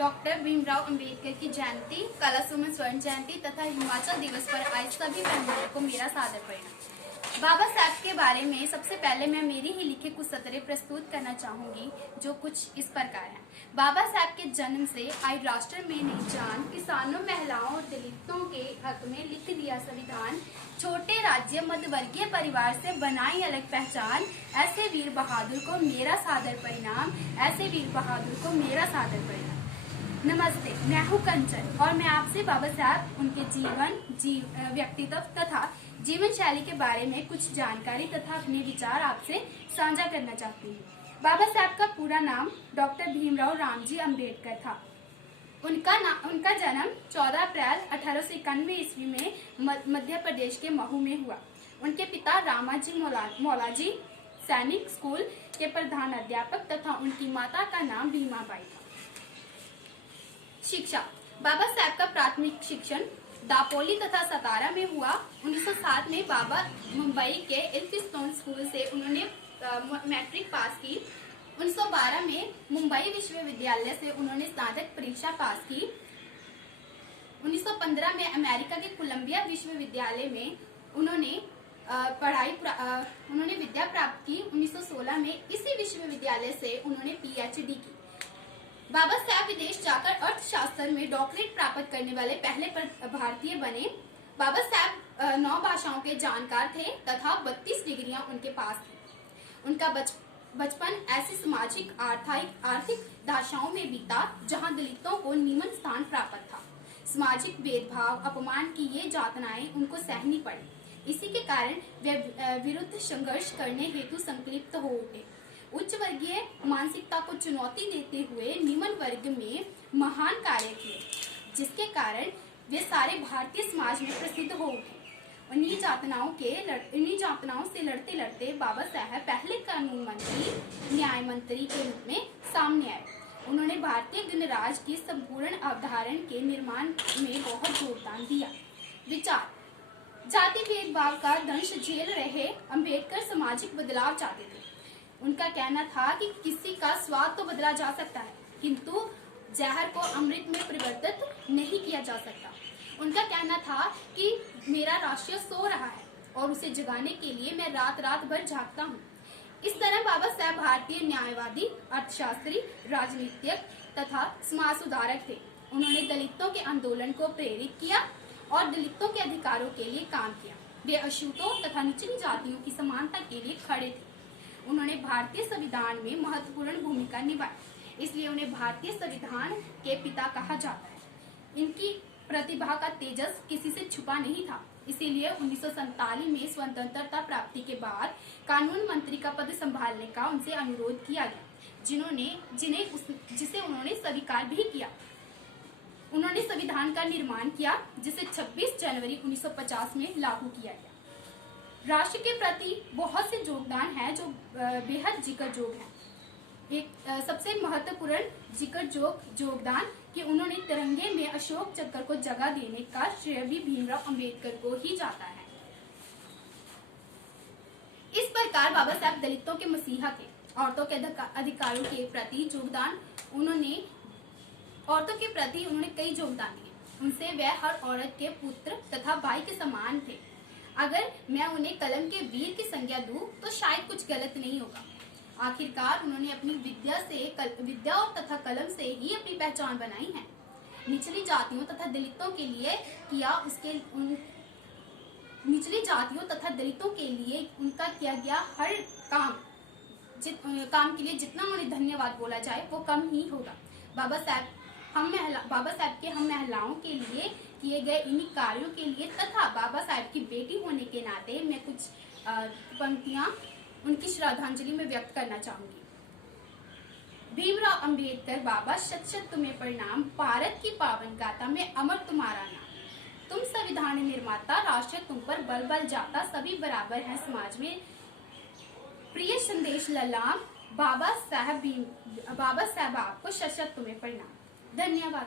Doctor Bhimrao Ambedkar की जयंती, कला सुमन स्वर्ण जयंती तथा हिमाचल दिवस पर आए सभी मेहमानों को मेरा सादर प्रणाम। बाबा साहब के बारे में सबसे पहले मैं मेरी ही लिखे कुछ सतरें प्रस्तुत करना चाहूंगी, जो कुछ इस प्रकार हैं। बाबा साहब के जन्म से आई राष्ट्र में नई जान, किसानों, महिलाओं और दलितों के हक में लिख दिया संविधान, छोटे राज्य मध्यवर्गीय परिवार से बनाई अलग पहचान, ऐसे वीर बहादुर को मेरा सादर प्रणाम, ऐसे वीर बहादुर को मेरा सादर प्रणाम। नमस्ते, मैं हूँ कंचन और मैं आपसे बाबा साहब, उनके व्यक्तित्व तथा जीवन शैली के बारे में कुछ जानकारी तथा अपने विचार आपसे साझा करना चाहती हूँ। बाबा साहब का पूरा नाम डॉक्टर भीमराव रामजी अंबेडकर था। उनका जन्म 14 अप्रैल 1891 ईस्वी में मध्य प्रदेश के महू में हुआ। उनके पिता रामाजी मौलाजी सैनिक स्कूल के प्रधान अध्यापक तथा उनकी माता का नाम भीमाबाई था। शिक्षा। बाबा साहब का प्राथमिक शिक्षण दापोली तथा सतारा में हुआ। 1907 में बाबा मुंबई के एल्फिंस्टन स्कूल से उन्होंने मैट्रिक पास की। 1912 में मुंबई विश्वविद्यालय से उन्होंने स्नातक परीक्षा पास की। 1915 में अमेरिका के कोलंबिया विश्वविद्यालय में उन्होंने विद्या प्राप्त की। 1916 में इसी विश्वविद्यालय से उन्होंने पीएचडी की। बाबा साहब विदेश जाकर अर्थशास्त्र में डॉक्टरेट प्राप्त करने वाले पहले भारतीय बने। बाबा साहब 9 भाषाओं के जानकार थे तथा 32 डिग्रियां उनके पास थी। उनका बचपन ऐसी सामाजिक आर्थिक दशाओं में बीता जहां दलितों को निम्न स्थान प्राप्त था। सामाजिक भेदभाव, अपमान की ये यातनाएं उनको सहनी पड़ी। इसी के कारण वे विरुद्ध संघर्ष करने हेतु संकल्पित हो उठे। उच्च वर्गीय मानसिकता को चुनौती देते हुए निम्न वर्ग में महान कार्य किए, जिसके कारण वे सारे भारतीय समाज में प्रसिद्ध हो उठे। इन्हीं यातनाओं से लड़ते लड़ते बाबा साहब पहले कानून मंत्री, न्याय मंत्री के रूप में सामने आए। उन्होंने भारतीय गणराज की संपूर्ण अवधारण के निर्माण में बहुत योगदान दिया। विचार। जाति भेदभाव का दंश झेल रहे अंबेडकर सामाजिक बदलाव चाहते थे। उनका कहना था कि किसी का स्वाद तो बदला जा सकता है, किंतु जहर को अमृत में परिवर्तित नहीं किया जा सकता। उनका कहना था कि मेरा राष्ट्र सो रहा है और उसे जगाने के लिए मैं रात रात भर जागता हूँ। इस तरह बाबा साहब भारतीय न्यायवादी, अर्थशास्त्री, राजनीतिज्ञ तथा समाज सुधारक थे। उन्होंने दलितों के आंदोलन को प्रेरित किया और दलितों के अधिकारों के लिए काम किया। वे अछूतों तथा निचली जातियों की समानता के लिए खड़े थे। उन्होंने भारतीय संविधान में महत्वपूर्ण भूमिका निभाई, इसलिए उन्हें भारतीय संविधान के पिता कहा जाता है। इनकी प्रतिभा का तेजस किसी से छुपा नहीं था, इसीलिए 1947 में स्वतंत्रता प्राप्ति के बाद कानून मंत्री का पद संभालने का उनसे अनुरोध किया गया, जिसे उन्होंने स्वीकार भी किया। उन्होंने संविधान का निर्माण किया, जिसे 26 जनवरी 1950 में लागू किया गया। राष्ट्र के प्रति बहुत से योगदान है जो बेहद जिक्रयोग है। एक सबसे महत्वपूर्ण जिक्रयोग योगदान कि उन्होंने तिरंगे में अशोक चक्र को जगह देने का श्रेय भी भीमराव अंबेडकर को ही जाता है। इस प्रकार बाबा साहब दलितों के मसीहा थे। औरतों के अधिकारों के प्रति उन्होंने कई योगदान दिए। उनसे वे हर औरत के पुत्र तथा भाई के समान थे। अगर मैं उन्हें कलम के वीर की संज्ञा दूं तो शायद कुछ गलत नहीं होगा। आखिरकार उन्होंने अपनी विद्या और तथा कलम से ही अपनी पहचान बनाई है। निचली जातियों तथा दलितों के लिए उनका किया गया हर काम के लिए जितना उन्हें धन्यवाद बोला जाए वो कम ही होगा। बाबा साहब के हम महिलाओं के लिए किए गए इन कार्यों के लिए तथा बाबा साहब की बेटी होने के नाते मैं कुछ पंक्तियां उनकी श्रद्धांजलि में व्यक्त करना चाहूंगी। भीमराव अंबेडकर बाबा, शत शत तुम्हें प्रणाम। भारत की पावन गाथा में अमर तुम्हारा नाम। तुम संविधान निर्माता, राष्ट्र तुम पर बल बल जाता, सभी बराबर हैं समाज में। प्रिय संदेश ललाम। बाबा साहब आपको शत शत तुम्हें प्रणाम। धन्यवाद।